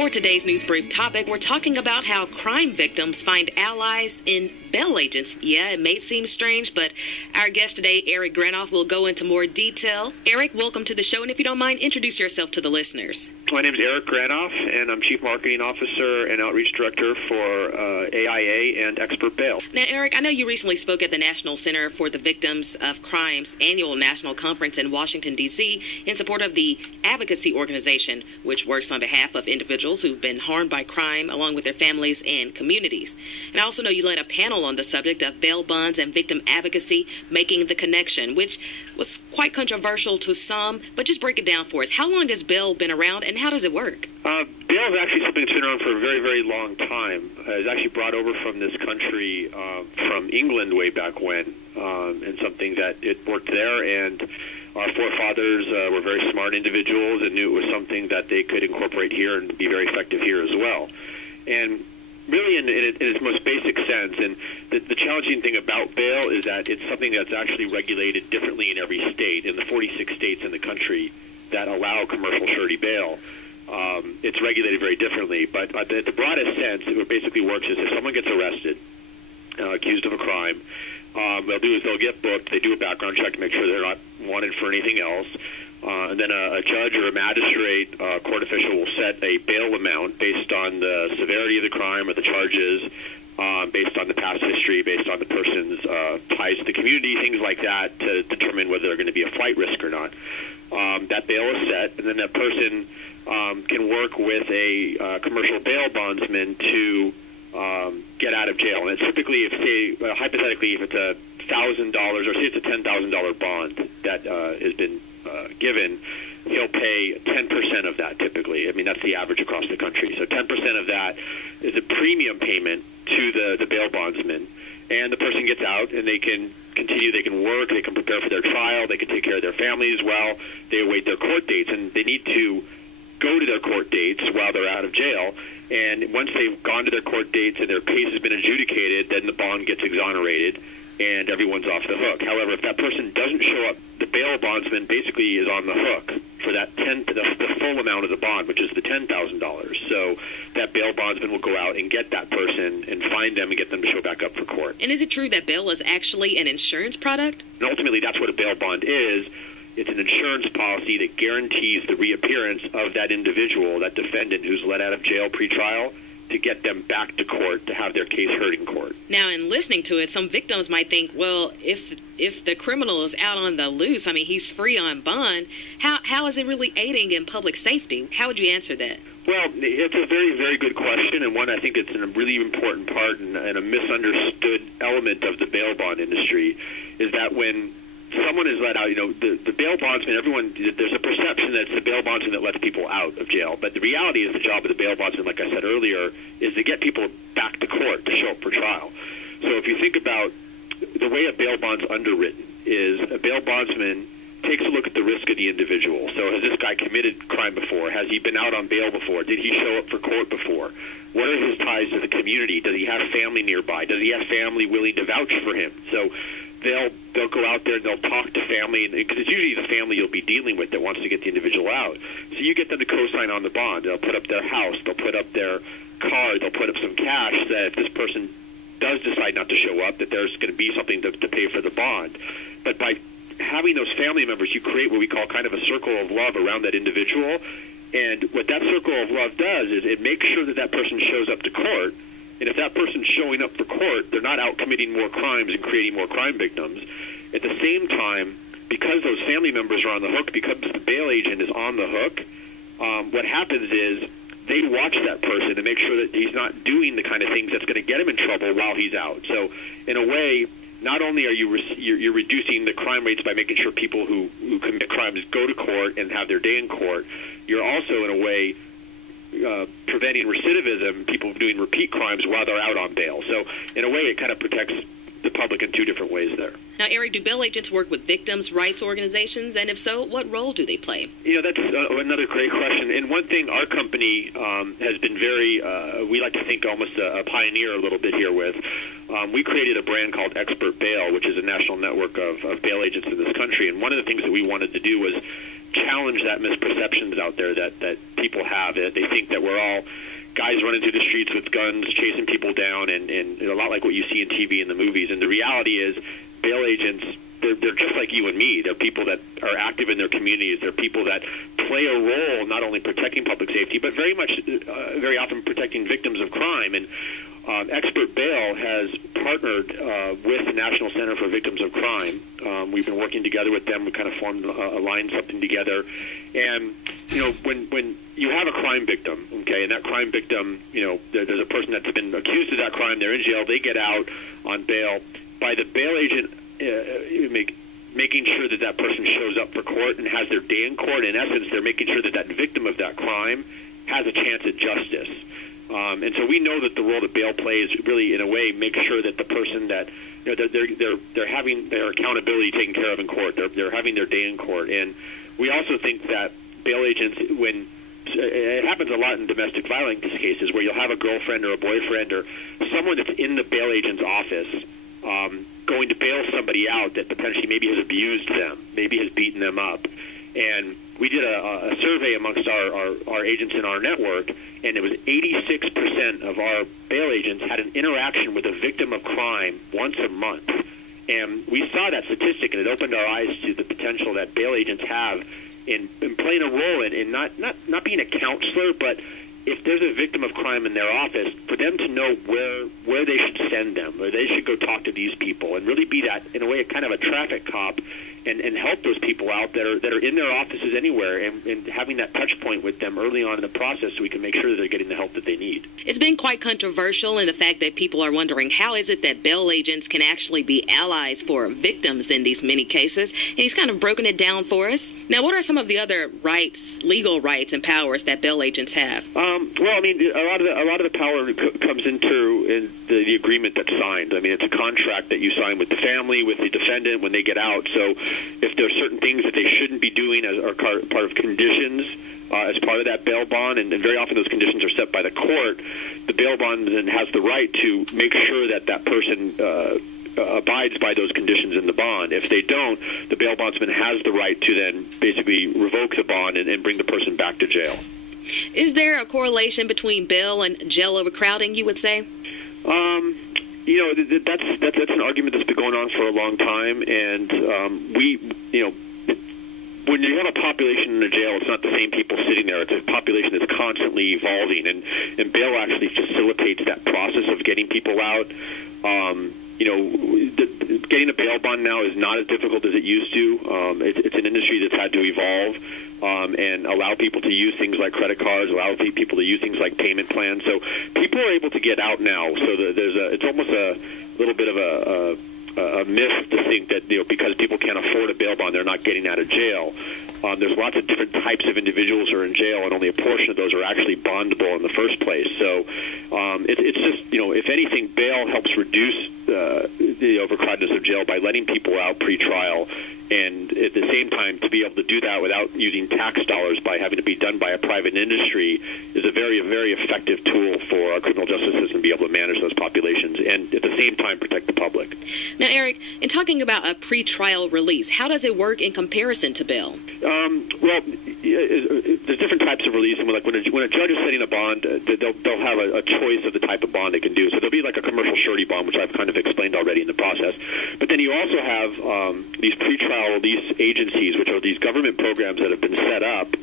For today's News Brief topic, we're talking about how crime victims find allies in bail agents. Yeah, it may seem strange, but our guest today, Eric Granof, will go into more detail. Eric, welcome to the show, and if you don't mind, introduce yourself to the listeners. My name is Eric Granof, and I'm Chief Marketing Officer and Outreach Director for AIA and ExpertBail. Now, Eric, I know you recently spoke at the National Center for the Victims of Crime's annual national conference in Washington, D.C. in support of the advocacy organization, which works on behalf of individuals who've been harmed by crime, along with their families and communities. And I also know you led a panel on the subject of bail bonds and victim advocacy, Making the Connection, which was quite controversial to some, but just break it down for us. How long has bail been around, and how does it work? Bail is actually something that's been around for a very, very long time. It's actually brought over from this country from England way back when, and something that it worked there, and our forefathers were very smart individuals and knew it was something that they could incorporate here and be very effective here as well. And really, in its most basic sense, and the challenging thing about bail is that it's something that's actually regulated differently in every state. In the 46 states in the country that allow commercial surety bail, it's regulated very differently. But at the broadest sense, what basically works is if someone gets arrested, accused of a crime, they'll do is they'll get booked. They do a background check to make sure they're not wanted for anything else. And then a judge or a magistrate court official will set a bail amount based on the severity of the crime or the charges, based on the past history, based on the person's ties to the community, things like that, to determine whether they're going to be a flight risk or not. That bail is set, and then that person can work with a commercial bail bondsman to get out of jail. And it's typically, hypothetically, if it's $1,000 or say it's a $10,000 bond that has been given, he'll pay 10% of that typically. I mean, that's the average across the country. So 10% of that is a premium payment to the bail bondsman. And the person gets out, and they can continue, they can work, they can prepare for their trial, they can take care of their families while they await their court dates. And they need to go to their court dates while they're out of jail. And once they've gone to their court dates and their case has been adjudicated, then the bond gets exonerated and everyone's off the hook. However, if that person doesn't show up, the bail bondsman basically is on the hook for that the full amount of the bond, which is the $10,000. So that bail bondsman will go out and get that person and find them and get them to show back up for court. And is it true that bail is actually an insurance product? And ultimately, that's what a bail bond is. It's an insurance policy that guarantees the reappearance of that individual, that defendant who's let out of jail pretrial, to get them back to court to have their case heard in court. Now, in listening to it, some victims might think, well, if the criminal is out on the loose, I mean, he's free on bond, how is it really aiding in public safety? How would you answer that? Well, it's a very, very good question, and one I think it's a really important part and a misunderstood element of the bail bond industry is that when someone is let out, the bail bondsman, there's a perception that it's the bail bondsman that lets people out of jail. But the reality is the job of the bail bondsman, like I said earlier, is to get people back to court to show up for trial. So if you think about the way a bail bond's underwritten is a bail bondsman takes a look at the risk of the individual. So has this guy committed crime before? Has he been out on bail before? Did he show up for court before? What are his ties to the community? Does he have family nearby? Does he have family willing to vouch for him? So they'll go out there and they'll talk to family, because it's usually the family you'll be dealing with that wants to get the individual out. So you get them to co-sign on the bond. They'll put up their house. They'll put up their car. They'll put up some cash that if this person does decide not to show up, that there's going to be something to pay for the bond. But by having those family members, you create what we call kind of a circle of love around that individual. And what that circle of love does is it makes sure that that person shows up to court. And if that person's showing up for court, they're not out committing more crimes and creating more crime victims. At the same time, because those family members are on the hook, because the bail agent is on the hook, what happens is they watch that person to make sure that he's not doing the kind of things that's going to get him in trouble while he's out. So in a way, not only are you're reducing the crime rates by making sure people who commit crimes go to court and have their day in court, you're also, in a way, preventing recidivism, people doing repeat crimes while they're out on bail. So in a way, it kind of protects the public in two different ways there. Now, Eric, do bail agents work with victims' rights organizations? And if so, what role do they play? That's another great question. And one thing our company has been very, we like to think almost a pioneer a little bit here with. We created a brand called ExpertBail, which is a national network of bail agents in this country. And one of the things that we wanted to do was challenge that misperceptions out there that people have. They think that we're all guys running through the streets with guns, chasing people down, and a lot like what you see in TV and the movies. And the reality is, bail agents, they're just like you and me. They're people that are active in their communities. They're people that play a role not only protecting public safety, but very often protecting victims of crime. And ExpertBail has partnered with the National Center for Victims of Crime. We've been working together with them. We kind of formed, aligned something together. And, when you have a crime victim, okay, and that crime victim, there's a person that's been accused of that crime, they're in jail, they get out on bail. By the bail agent making sure that that person shows up for court and has their day in court, in essence, they're making sure that that victim of that crime has a chance at justice. And so we know that the role that bail plays really, in a way, makes sure that the person that they're having their accountability taken care of in court. They're having their day in court. And we also think that bail agents, when it happens a lot in domestic violence cases, where you'll have a girlfriend or a boyfriend or someone that's in the bail agent's office going to bail somebody out that potentially maybe has abused them, maybe has beaten them up. And we did a survey amongst our agents in our network, and it was 86% of our bail agents had an interaction with a victim of crime once a month. And we saw that statistic, and it opened our eyes to the potential that bail agents have in playing a role in not being a counselor, but if there's a victim of crime in their office, for them to know where they should send them, or they should go talk to these people, and really be that, in a way, kind of a traffic cop, and help those people out that are in their offices anywhere, and having that touch point with them early on in the process so we can make sure that they're getting the help that they need. It's been quite controversial in the fact that people are wondering, how is it that bail agents can actually be allies for victims in these many cases? And he's kind of broken it down for us. Now, what are some of the other rights, legal rights and powers that bail agents have? Well, I mean, a lot of the power comes into the agreement that's signed. I mean, it's a contract that you sign with the family, with the defendant when they get out. So if there are certain things that they shouldn't be doing as are part of conditions as part of that bail bond, and very often those conditions are set by the court, the bail bond then has the right to make sure that that person abides by those conditions in the bond. If they don't, the bail bondsman has the right to then basically revoke the bond and bring the person back to jail. Is there a correlation between bail and jail overcrowding, you would say? That's an argument that's been going on for a long time, and when you have a population in a jail, it's not the same people sitting there. It's a population that's constantly evolving, and bail actually facilitates that process of getting people out. Getting a bail bond now is not as difficult as it used to. It's an industry that's had to evolve and allow people to use things like credit cards, allow people to use things like payment plans. So people are able to get out now. So it's almost a little bit of a myth to think that because people can't afford a bail bond, they're not getting out of jail. There's lots of different types of individuals who are in jail, and only a portion of those are actually bondable in the first place. So it's just, if anything, bail helps reduce the overcrowdedness of jail by letting people out pre-trial, and at the same time, to be able to do that without using tax dollars by having to be done by a private industry is a very, very effective tool for our criminal justice system to be able to manage those populations and at the same time protect the public. Now, Eric, in talking about a pre-trial release, how does it work in comparison to bail? Well, there's different types of release, and when a judge is setting a bond, they'll have a choice of the type of bond they can do. So there'll be like a commercial surety bond, which I've kind of explained already in the process. But then you also have these pre-trial release agencies, which are these government programs that have been set up,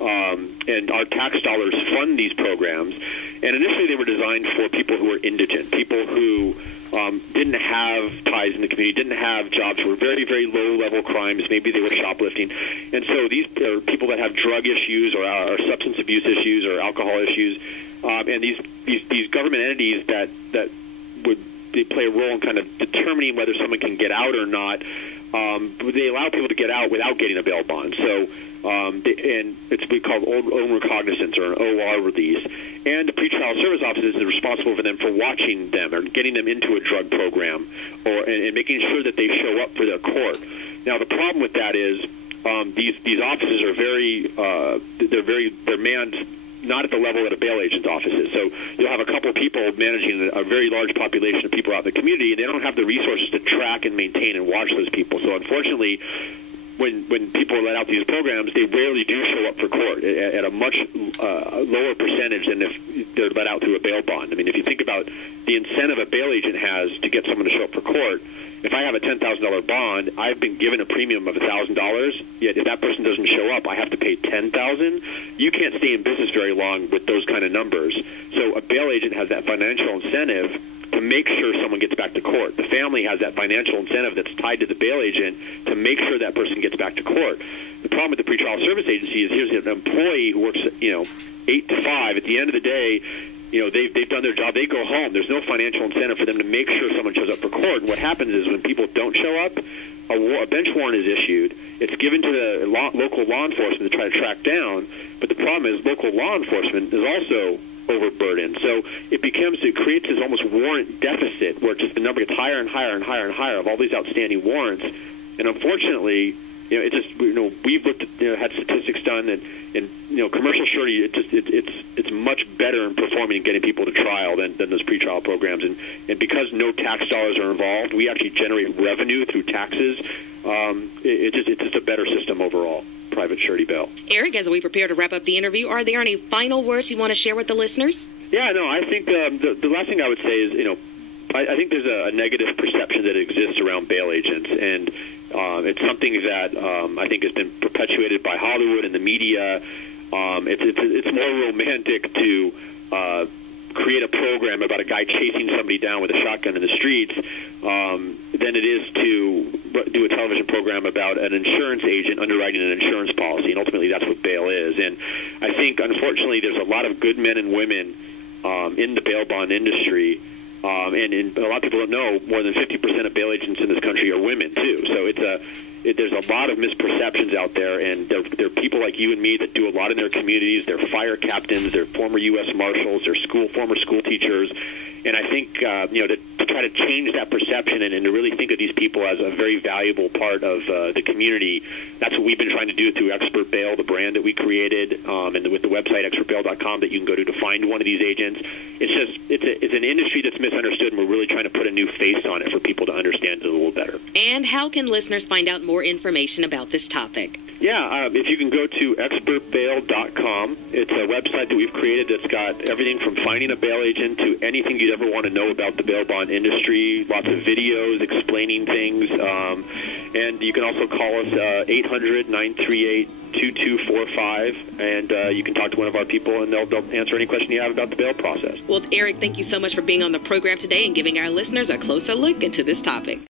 and our tax dollars fund these programs. And initially they were designed for people who were indigent, people who didn't have ties in the community, didn't have jobs, were very, very low-level crimes. Maybe they were shoplifting. And so these are people that have drug issues or substance abuse issues or alcohol issues. And these government entities that they play a role in kind of determining whether someone can get out or not. They allow people to get out without getting a bail bond. So, and it's called own recognizance or an OR release. And the pretrial service offices are responsible for them for watching them or getting them into a drug program and making sure that they show up for their court. Now, the problem with that is these offices are they're manned not at the level that a bail agent's office is. So you'll have a couple of people managing a very large population of people out in the community, and they don't have the resources to track and maintain and watch those people. So unfortunately, when people are let out these programs, they rarely do show up for court at a much lower percentage than if they're let out through a bail bond. I mean, if you think about the incentive a bail agent has to get someone to show up for court, if I have a $10,000 bond, I've been given a premium of $1,000, yet if that person doesn't show up, I have to pay $10,000. You can't stay in business very long with those kind of numbers. So a bail agent has that financial incentive to make sure someone gets back to court. The family has that financial incentive that's tied to the bail agent to make sure that person gets back to court. The problem with the pretrial service agency is here's an employee who works, 8 to 5. At the end of the day, they've done their job. They go home. There's no financial incentive for them to make sure someone shows up for court. And what happens is when people don't show up, a bench warrant is issued. It's given to the local law enforcement to try to track down. But the problem is local law enforcement is also overburdened. So it creates this almost warrant deficit where just the number gets higher and higher and higher and higher of all these outstanding warrants. And unfortunately, it just we've looked at, had statistics done, and commercial surety it's much better in performing and getting people to trial than those pretrial programs, and because no tax dollars are involved, we actually generate revenue through taxes. It's just a better system overall. Private surety bail. Eric, as we prepare to wrap up the interview, are there any final words you want to share with the listeners? Yeah, no, I think the last thing I would say is I think there's a negative perception that exists around bail agents, and it's something that I think has been perpetuated by Hollywood and the media. It's more romantic to create a program about a guy chasing somebody down with a shotgun in the streets than it is to do a television program about an insurance agent underwriting an insurance policy, and ultimately that's what bail is. And I think, unfortunately, there's a lot of good men and women in the bail bond industry. And a lot of people don't know more than 50% of bail agents in this country are women, too. So there's a lot of misperceptions out there, and there are people like you and me that do a lot in their communities. They're fire captains, they're former U.S. Marshals, they're former school teachers. And I think, to try to change that perception and to really think of these people as a very valuable part of the community, that's what we've been trying to do through ExpertBail, the brand that we created, and with the website expertbail.com that you can go to find one of these agents. It's an industry that's misunderstood, and we're really trying to put a new face on it for people to understand it a little better. And how can listeners find out more information about this topic? Yeah, if you can go to expertbail.com. It's a website that we've created that's got everything from finding a bail agent to anything you'd ever want to know about the bail bond industry, lots of videos explaining things, and you can also call us 800-938-2245, and you can talk to one of our people, and they'll answer any question you have about the bail process. Well, Eric, thank you so much for being on the program today and giving our listeners a closer look into this topic.